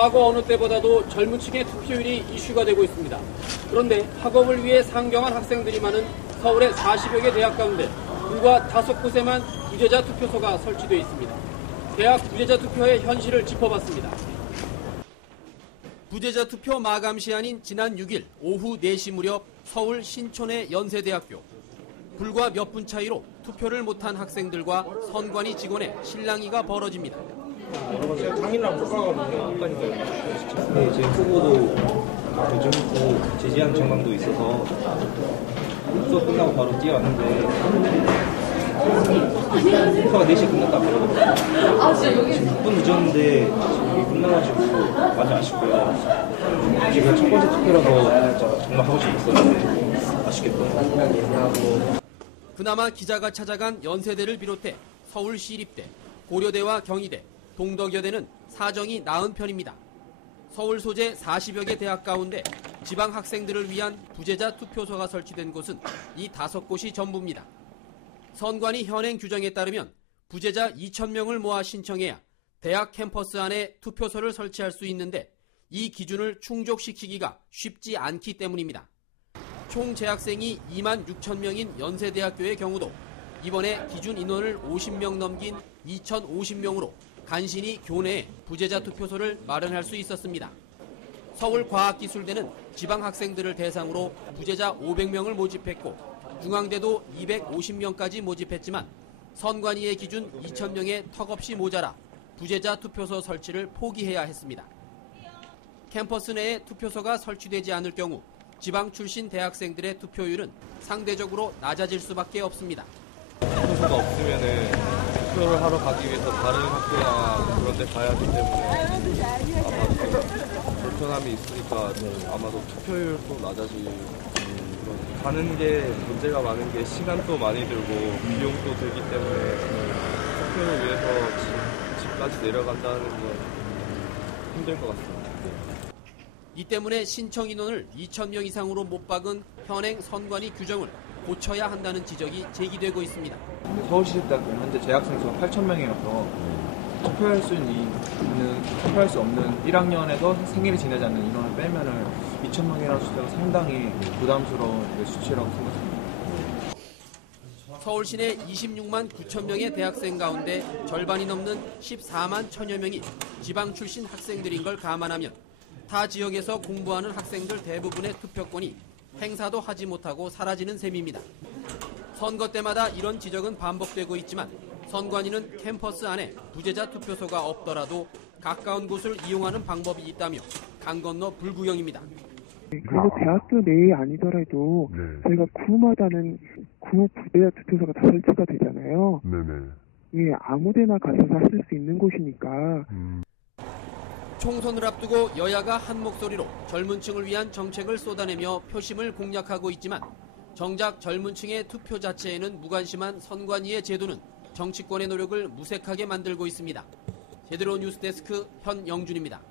과거 어느 때보다도 젊은 층의 투표율이 이슈가 되고 있습니다. 그런데 학업을 위해 상경한 학생들이 많은 서울의 40여 개 대학 가운데 불과 5곳에만 부재자 투표소가 설치되어 있습니다. 대학 부재자 투표의 현실을 짚어봤습니다. 부재자 투표 마감 시한인 지난 6일 오후 4시 무렵 서울 신촌의 연세대학교. 불과 몇 분 차이로 투표를 못한 학생들과 선관위 직원의 실랑이가 벌어집니다. 제가 당일날 못 가거든요. 네, 제 후보도 요즘 있고 제지한 정황도 있어서 수업 끝나고 바로 뛰어왔는데 투표가 4시에 끝났다 그러더라고요. 지금 6분 늦었는데 지금 끝나가지고 많이 아쉽고요. 제가 첫 번째 투표라서 정말 하고 싶었었는데 아쉽겠다. 그나마 기자가 찾아간 연세대를 비롯해 서울시립대, 고려대와 경희대, 동덕여대는 사정이 나은 편입니다. 서울 소재 40여 개 대학 가운데 지방 학생들을 위한 부재자 투표소가 설치된 곳은 이 5곳이 전부입니다. 선관위 현행 규정에 따르면 부재자 2,000명을 모아 신청해야 대학 캠퍼스 안에 투표소를 설치할 수 있는데 이 기준을 충족시키기가 쉽지 않기 때문입니다. 총 재학생이 2만 6천 명인 연세대학교의 경우도 이번에 기준 인원을 50명 넘긴 2,050명으로 간신히 교내에 부재자 투표소를 마련할 수 있었습니다. 서울과학기술대는 지방 학생들을 대상으로 부재자 500명을 모집했고 중앙대도 250명까지 모집했지만 선관위의 기준 2,000명에 턱없이 모자라 부재자 투표소 설치를 포기해야 했습니다. 캠퍼스 내에 투표소가 설치되지 않을 경우 지방 출신 대학생들의 투표율은 상대적으로 낮아질 수밖에 없습니다. 투표소가 없으면은 투표를 하러 가기 위해서 다른 학교나 그런 데 가야 하기 때문에 아마 불편함이 있으니까 아마도 투표율도 낮아지고 가는 게 문제가 많은 게 시간도 많이 들고 비용도 들기 때문에 투표를 위해서 집까지 내려간다는 건 힘들 것 같습니다. 이 때문에 신청 인원을 2,000명 이상으로 못 박은 현행 선관위 규정을 고쳐야 한다는 지적이 제기되고 있습니다. 서울시립대학교는 현재 재학생 수가 8,000명이어서 투표할 수 없는 1학년에서 생일을 지내지 않는 인원을 빼면은 2,000명이라는 숫자가 상당히 부담스러운 수치라고 생각합니다. 서울 시내 26만 9천 명의 대학생 가운데 절반이 넘는 14만 1천여 명이 지방 출신 학생들인 걸 감안하면 타 지역에서 공부하는 학생들 대부분의 투표권이 행사도 하지 못하고 사라지는 셈입니다. 선거 때마다 이런 지적은 반복되고 있지만 선관위는 캠퍼스 안에 부재자 투표소가 없더라도 가까운 곳을 이용하는 방법이 있다며 강 건너 불구경입니다. 그리고 대학교 내에 아니더라도 저희가 구마다는 구 부재자 투표소가 다 설치가 되잖아요. 예, 아무데나 가서 쓸 수 있는 곳이니까. 총선을 앞두고 여야가 한 목소리로 젊은 층을 위한 정책을 쏟아내며 표심을 공략하고 있지만 정작 젊은 층의 투표 자체에는 무관심한 선관위의 제도는 정치권의 노력을 무색하게 만들고 있습니다. 제대로 뉴스데스크 현영준입니다.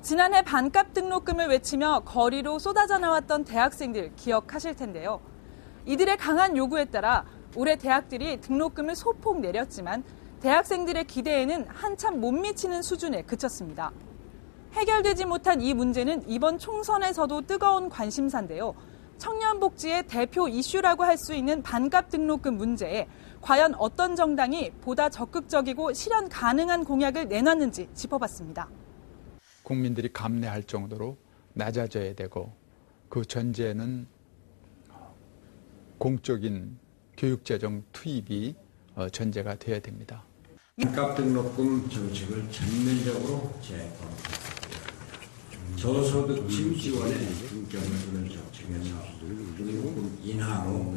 지난해 반값 등록금을 외치며 거리로 쏟아져 나왔던 대학생들 기억하실 텐데요. 이들의 강한 요구에 따라 올해 대학들이 등록금을 소폭 내렸지만 대학생들의 기대에는 한참 못 미치는 수준에 그쳤습니다. 해결되지 못한 이 문제는 이번 총선에서도 뜨거운 관심사인데요. 청년 복지의 대표 이슈라고 할 수 있는 반값 등록금 문제에 과연 어떤 정당이 보다 적극적이고 실현 가능한 공약을 내놨는지 짚어봤습니다. 국민들이 감내할 정도로 낮아져야 되고 그 전제는 공적인 교육재정 투입이 전제가 되어야 됩니다. 반값 등록금 정책을 전면적으로 재검토합니다. 저소득층 지원에 중점을 두는 정책에서 등록금 인하로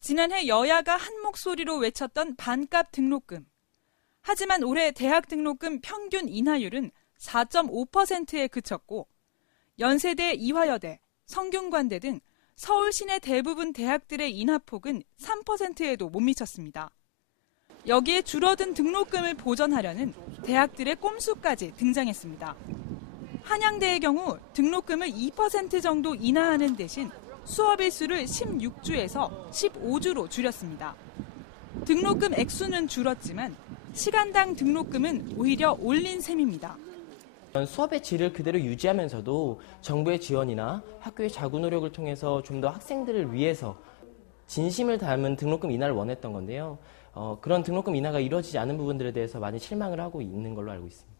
지난해 여야가 한 목소리로 외쳤던 반값 등록금. 하지만 올해 대학 등록금 평균 인하율은 4.5%에 그쳤고 연세대, 이화여대, 성균관대 등 서울 시내 대부분 대학들의 인하폭은 3%에도 못 미쳤습니다. 여기에 줄어든 등록금을 보전하려는 대학들의 꼼수까지 등장했습니다. 한양대의 경우 등록금을 2% 정도 인하하는 대신 수업일 수를 16주에서 15주로 줄였습니다. 등록금 액수는 줄었지만 시간당 등록금은 오히려 올린 셈입니다. 수업의 질을 그대로 유지하면서도 정부의 지원이나 학교의 자구 노력을 통해서 좀 더 학생들을 위해서 진심을 담은 등록금 인하를 원했던 건데요. 그런 등록금 인하가 이루어지지 않은 부분들에 대해서 많이 실망을 하고 있는 걸로 알고 있습니다.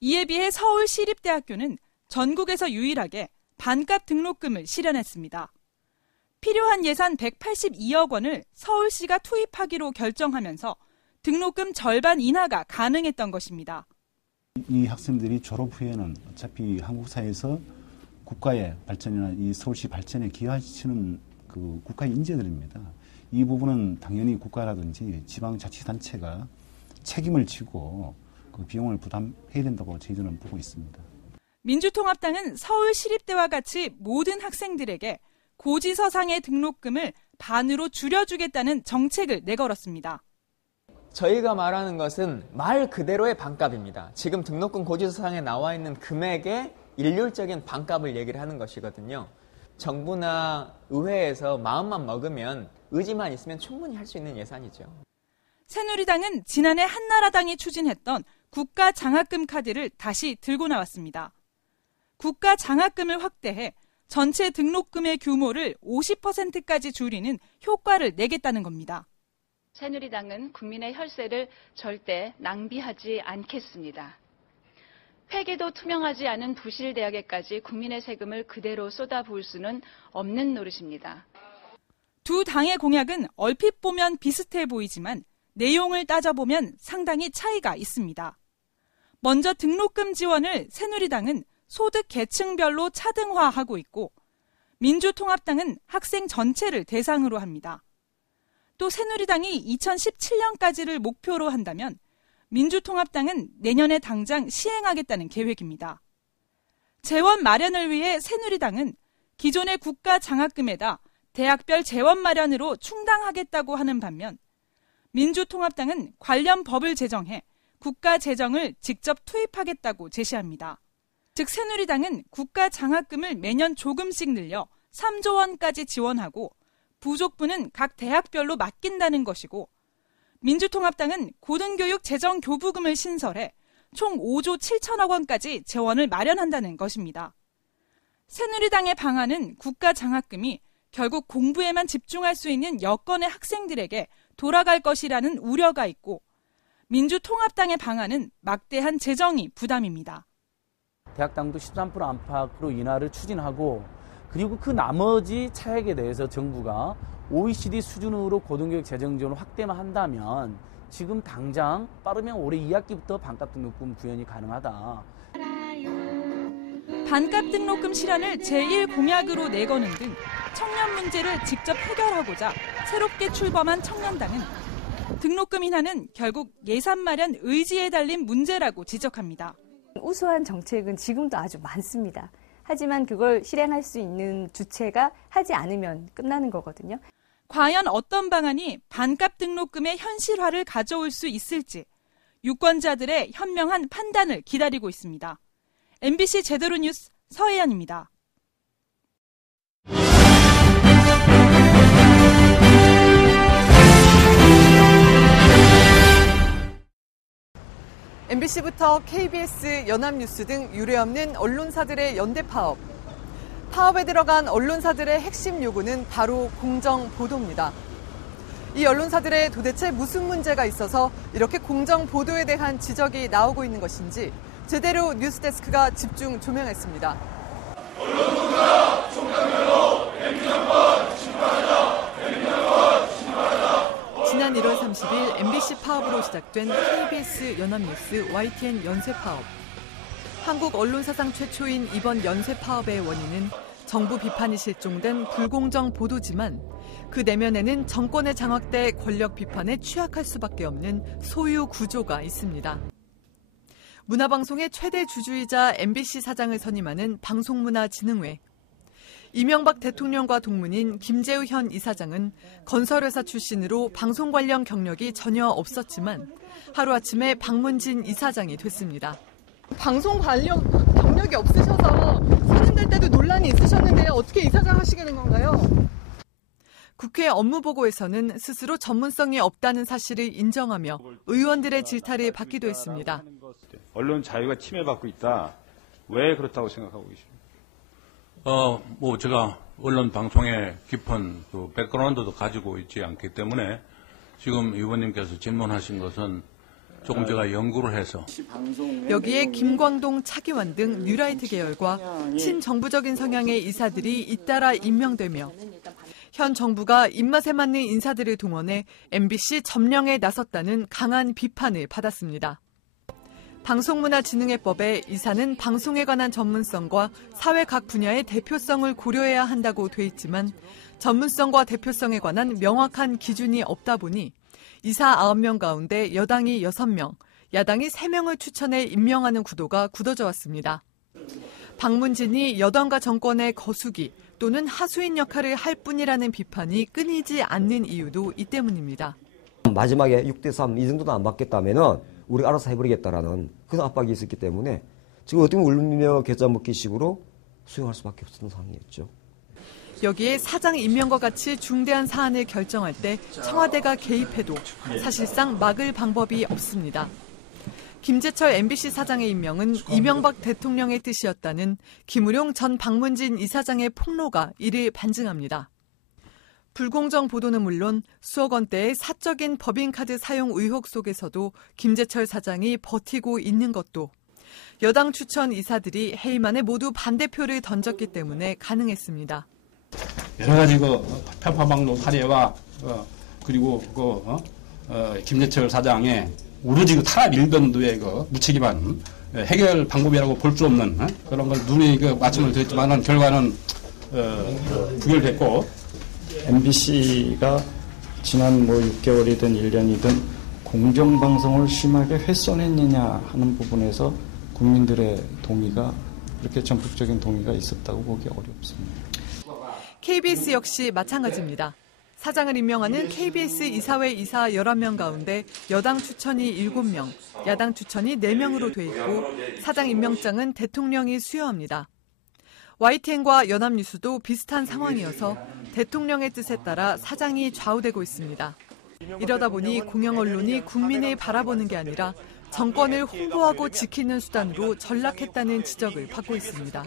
이에 비해 서울시립대학교는 전국에서 유일하게 반값 등록금을 실현했습니다. 필요한 예산 182억 원을 서울시가 투입하기로 결정하면서 등록금 절반 인하가 가능했던 것입니다. 이 학생들이 졸업 후에는 어차피 한국 사회에서 국가의 발전이나 이 서울시 발전에 기여하시는 그 국가의 인재들입니다. 이 부분은 당연히 국가라든지 지방자치단체가 책임을 지고 그 비용을 부담해야 된다고 저희들은 보고 있습니다. 민주통합당은 서울시립대와 같이 모든 학생들에게 고지서상의 등록금을 반으로 줄여주겠다는 정책을 내걸었습니다. 저희가 말하는 것은 말 그대로의 반값입니다. 지금 등록금 고지서상에 나와 있는 금액의 일률적인 반값을 얘기를 하는 것이거든요. 정부나 의회에서 마음만 먹으면 의지만 있으면 충분히 할 수 있는 예산이죠. 새누리당은 지난해 한나라당이 추진했던 국가장학금 카드를 다시 들고 나왔습니다. 국가장학금을 확대해 전체 등록금의 규모를 50%까지 줄이는 효과를 내겠다는 겁니다. 새누리당은 국민의 혈세를 절대 낭비하지 않겠습니다. 회계도 투명하지 않은 부실대학에까지 국민의 세금을 그대로 쏟아부을 수는 없는 노릇입니다. 두 당의 공약은 얼핏 보면 비슷해 보이지만 내용을 따져보면 상당히 차이가 있습니다. 먼저 등록금 지원을 새누리당은 소득 계층별로 차등화하고 있고 민주통합당은 학생 전체를 대상으로 합니다. 또 새누리당이 2017년까지를 목표로 한다면 민주통합당은 내년에 당장 시행하겠다는 계획입니다. 재원 마련을 위해 새누리당은 기존의 국가장학금에다 대학별 재원 마련으로 충당하겠다고 하는 반면 민주통합당은 관련 법을 제정해 국가재정을 직접 투입하겠다고 제시합니다. 즉 새누리당은 국가장학금을 매년 조금씩 늘려 3조 원까지 지원하고 부족분은 각 대학별로 맡긴다는 것이고 민주통합당은 고등교육 재정교부금을 신설해 총 5조 7천억 원까지 재원을 마련한다는 것입니다. 새누리당의 방안은 국가장학금이 결국 공부에만 집중할 수 있는 여건의 학생들에게 돌아갈 것이라는 우려가 있고 민주통합당의 방안은 막대한 재정이 부담입니다. 대학당도 13% 안팎으로 인하를 추진하고 그리고 그 나머지 차액에 대해서 정부가 OECD 수준으로 고등교육 재정 지원을 확대만 한다면 지금 당장 빠르면 올해 2학기부터 반값 등록금 구현이 가능하다. 반값 등록금 실현을 제1공약으로 내거는 등 청년 문제를 직접 해결하고자 새롭게 출범한 청년당은 등록금 인하는 결국 예산 마련 의지에 달린 문제라고 지적합니다. 우수한 정책은 지금도 아주 많습니다. 하지만 그걸 실행할 수 있는 주체가 하지 않으면 끝나는 거거든요. 과연 어떤 방안이 반값 등록금의 현실화를 가져올 수 있을지 유권자들의 현명한 판단을 기다리고 있습니다. MBC 제대로 뉴스 서혜연입니다. MBC부터 KBS, 연합뉴스 등 유례없는 언론사들의 연대 파업. 파업에 들어간 언론사들의 핵심 요구는 바로 공정 보도입니다. 이 언론사들의 도대체 무슨 문제가 있어서 이렇게 공정 보도에 대한 지적이 나오고 있는 것인지 제대로 뉴스데스크가 집중 조명했습니다. 언론노동자 총장별로 MB정권 심판하자. MB정권 심판하자. 지난 1월 30일 MBC 파업으로 시작된 KBS 연합뉴스 YTN 연쇄 파업. 한국 언론사상 최초인 이번 연쇄 파업의 원인은 정부 비판이 실종된 불공정 보도지만 그 내면에는 정권의 장악돼 권력 비판에 취약할 수밖에 없는 소유 구조가 있습니다. 문화방송의 최대 주주이자 MBC 사장을 선임하는 방송문화진흥회. 이명박 대통령과 동문인 김재우 현 이사장은 건설회사 출신으로 방송 관련 경력이 전혀 없었지만 하루아침에 박문진 이사장이 됐습니다. 방송 관련 경력이 없으셔서 취임될 때도 논란이 있으셨는데요. 어떻게 이사장 하시게 된 건가요? 국회 업무보고에서는 스스로 전문성이 없다는 사실을 인정하며 의원들의 질타를 받기도 했습니다. 언론 자유가 침해받고 있다. 왜 그렇다고 생각하고 계십니까? 제가 언론 방송에 깊은 그 백그라운드도 가지고 있지 않기 때문에 지금 의원님께서 질문하신 것은 조금 제가 연구를 해서. 여기에 김광동, 차기환 등 뉴라이트 계열과 친정부적인 성향의 이사들이 잇따라 임명되며 현 정부가 입맛에 맞는 인사들을 동원해 MBC 점령에 나섰다는 강한 비판을 받았습니다. 방송문화진흥회법에 이사는 방송에 관한 전문성과 사회 각 분야의 대표성을 고려해야 한다고 돼 있지만 전문성과 대표성에 관한 명확한 기준이 없다 보니 이사 9명 가운데 여당이 6명, 야당이 3명을 추천해 임명하는 구도가 굳어져 왔습니다. 방문진이 여당과 정권의 거수기 또는 하수인 역할을 할 뿐이라는 비판이 끊이지 않는 이유도 이 때문입니다. 마지막에 6대3 이 정도도 안 받겠다면은 우리가 알아서 해버리겠다라는 그런 압박이 있었기 때문에 지금 어떻게 보면 울며 겨자 먹기식으로 수용할 수밖에 없었던 상황이었죠. 여기에 사장 임명과 같이 중대한 사안을 결정할 때 청와대가 개입해도 사실상 막을 방법이 없습니다. 김재철 MBC 사장의 임명은 이명박 대통령의 뜻이었다는 김우룡 전 방문진 이사장의 폭로가 이를 반증합니다. 불공정 보도는 물론 수억 원대의 사적인 법인카드 사용 의혹 속에서도 김재철 사장이 버티고 있는 것도 여당 추천 이사들이 해임 안에 모두 반대표를 던졌기 때문에 가능했습니다. 여러 가지 편파방로 사례와 그리고 김재철 사장의 오로지 탄압 일변도의 무책임한 해결 방법이라고 볼 수 없는 그런 걸 눈에 말씀을 드렸지만 결과는 부결됐고 MBC가 지난 6개월이든 1년이든 공정방송을 심하게 훼손했느냐 하는 부분에서 국민들의 동의가 그렇게 전폭적인 동의가 있었다고 보기 어렵습니다. KBS 역시 마찬가지입니다. 사장을 임명하는 KBS 이사회 이사 11명 가운데 여당 추천이 7명, 야당 추천이 4명으로 돼 있고 사장 임명장은 대통령이 수여합니다. YTN과 연합뉴스도 비슷한 상황이어서 대통령의 뜻에 따라 사장이 좌우되고 있습니다. 이러다 보니 공영 언론이 국민을 바라보는 게 아니라 정권을 홍보하고 지키는 수단으로 전락했다는 지적을 받고 있습니다.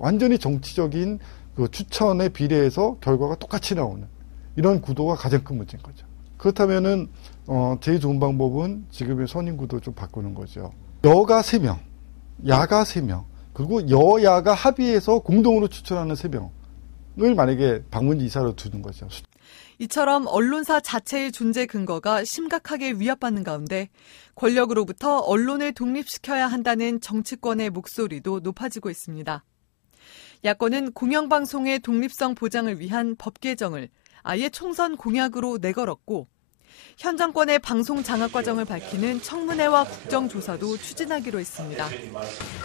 완전히 정치적인 추천에 비례해서 결과가 똑같이 나오는 이런 구도가 가장 큰 문제인 거죠. 그렇다면은 제일 좋은 방법은 지금의 선임 구도 좀 바꾸는 거죠. 여가 3명, 야가 3명, 그리고 여야가 합의해서 공동으로 추천하는 3명을 만약에 방문지 이사로 두는 거죠. 이처럼 언론사 자체의 존재 근거가 심각하게 위협받는 가운데 권력으로부터 언론을 독립시켜야 한다는 정치권의 목소리도 높아지고 있습니다. 야권은 공영방송의 독립성 보장을 위한 법 개정을 아예 총선 공약으로 내걸었고 현 정권의 방송 장악 과정을 밝히는 청문회와 국정조사도 추진하기로 했습니다.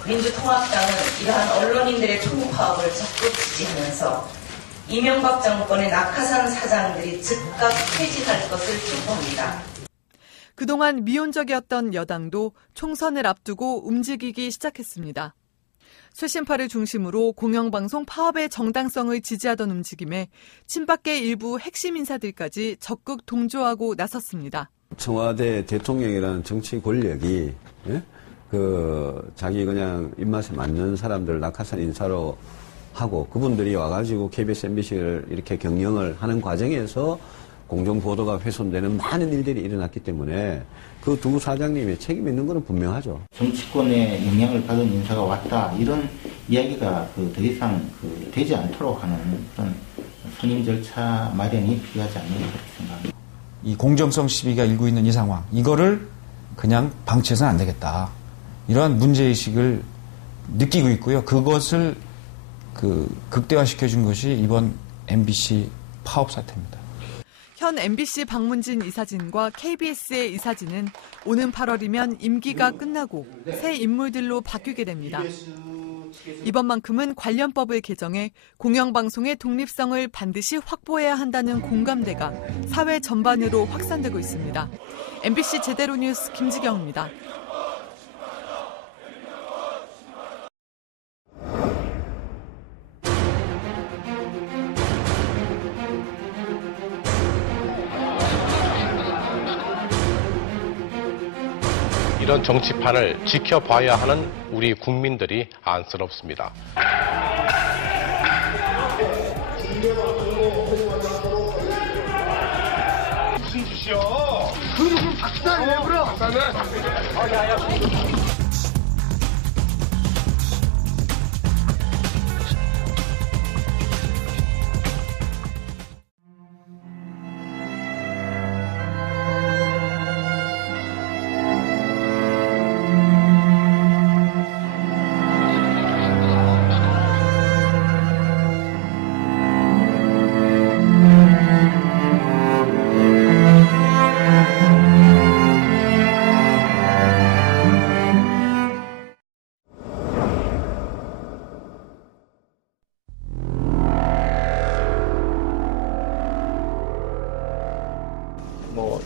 민주통합당은 이러한 언론인들의 청구 파업을 적극 지지하면서 이명박 정권의 낙하산 사장들이 즉각 퇴진할 것을 촉구합니다. 그동안 미온적이었던 여당도 총선을 앞두고 움직이기 시작했습니다. 쇄신파를 중심으로 공영방송 파업의 정당성을 지지하던 움직임에 친박계 일부 핵심 인사들까지 적극 동조하고 나섰습니다. 청와대 대통령이라는 정치 권력이 자기 그냥 입맛에 맞는 사람들 낙하산 인사로 하고 그분들이 와가지고 KBS, MBC를 이렇게 경영을 하는 과정에서 공정보도가 훼손되는 많은 일들이 일어났기 때문에 그 두 사장님의 책임 있는 것은 분명하죠. 정치권의 영향을 받은 인사가 왔다 이런 이야기가 더 이상 되지 않도록 하는 그런 선임 절차 마련이 필요하지 않나 그렇게 생각합니다. 이 공정성 시비가 일고 있는 이 상황 이거를 그냥 방치해서는 안 되겠다. 이러한 문제의식을 느끼고 있고요. 그것을 극대화시켜준 것이 이번 MBC 파업 사태입니다. 현 MBC 방문진 이사진과 KBS의 이사진은 오는 8월이면 임기가 끝나고 새 인물들로 바뀌게 됩니다. 이번만큼은 관련법을 개정해 공영방송의 독립성을 반드시 확보해야 한다는 공감대가 사회 전반으로 확산되고 있습니다. MBC 제대로 뉴스 김지경입니다. 이런 정치판을 지켜봐야 하는 우리 국민들이 안쓰럽습니다. 무슨 짓이야? 그럼 박살 내버려. 박살 내. 야야.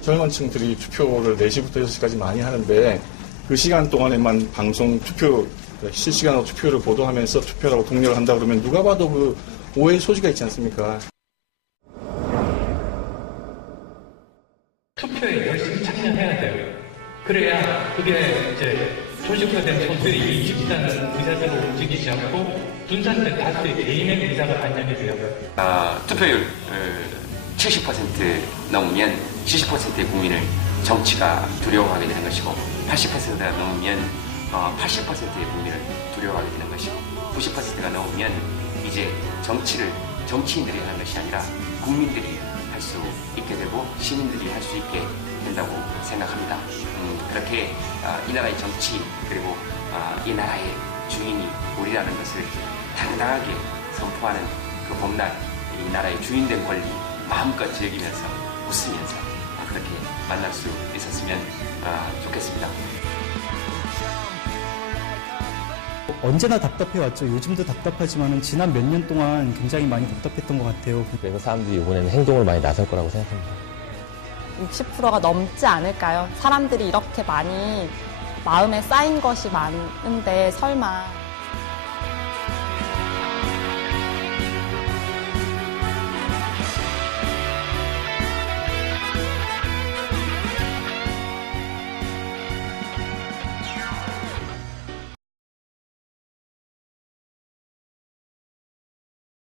젊은 층들이 투표를 4시부터 6시까지 많이 하는데 그 시간 동안에만 방송 투표, 실시간으로 투표를 보도하면서 투표라고 독려를 한다 그러면 누가 봐도 그 오해의 소지가 있지 않습니까? 투표에 열심히 참여해야 돼요. 그래야 그게 이제 조직화된 선수들이 이직자는 의사대로 움직이지 않고 분산된 다수의 개인의 의사가 반영이 돼요. 투표율 70% 넘으면 70%의 국민을 정치가 두려워하게 되는 것이고 80%가 넘으면 80%의 국민을 두려워하게 되는 것이고 90%가 넘으면 이제 정치를 정치인들이 하는 것이 아니라 국민들이 할 수 있게 되고 시민들이 할 수 있게 된다고 생각합니다. 그렇게 이 나라의 정치 그리고 이 나라의 주인이 우리라는 것을 당당하게 선포하는 그 봄날 이 나라의 주인된 권리 마음껏 즐기면서 웃으면서 그렇게 만날 수 있었으면 좋겠습니다. 언제나 답답해왔죠. 요즘도 답답하지만 지난 몇 년 동안 굉장히 많이 답답했던 것 같아요. 그래서 사람들이 이번에는 행동을 많이 나설 거라고 생각합니다. 60%가 넘지 않을까요? 사람들이 이렇게 많이 마음에 쌓인 것이 많은데 설마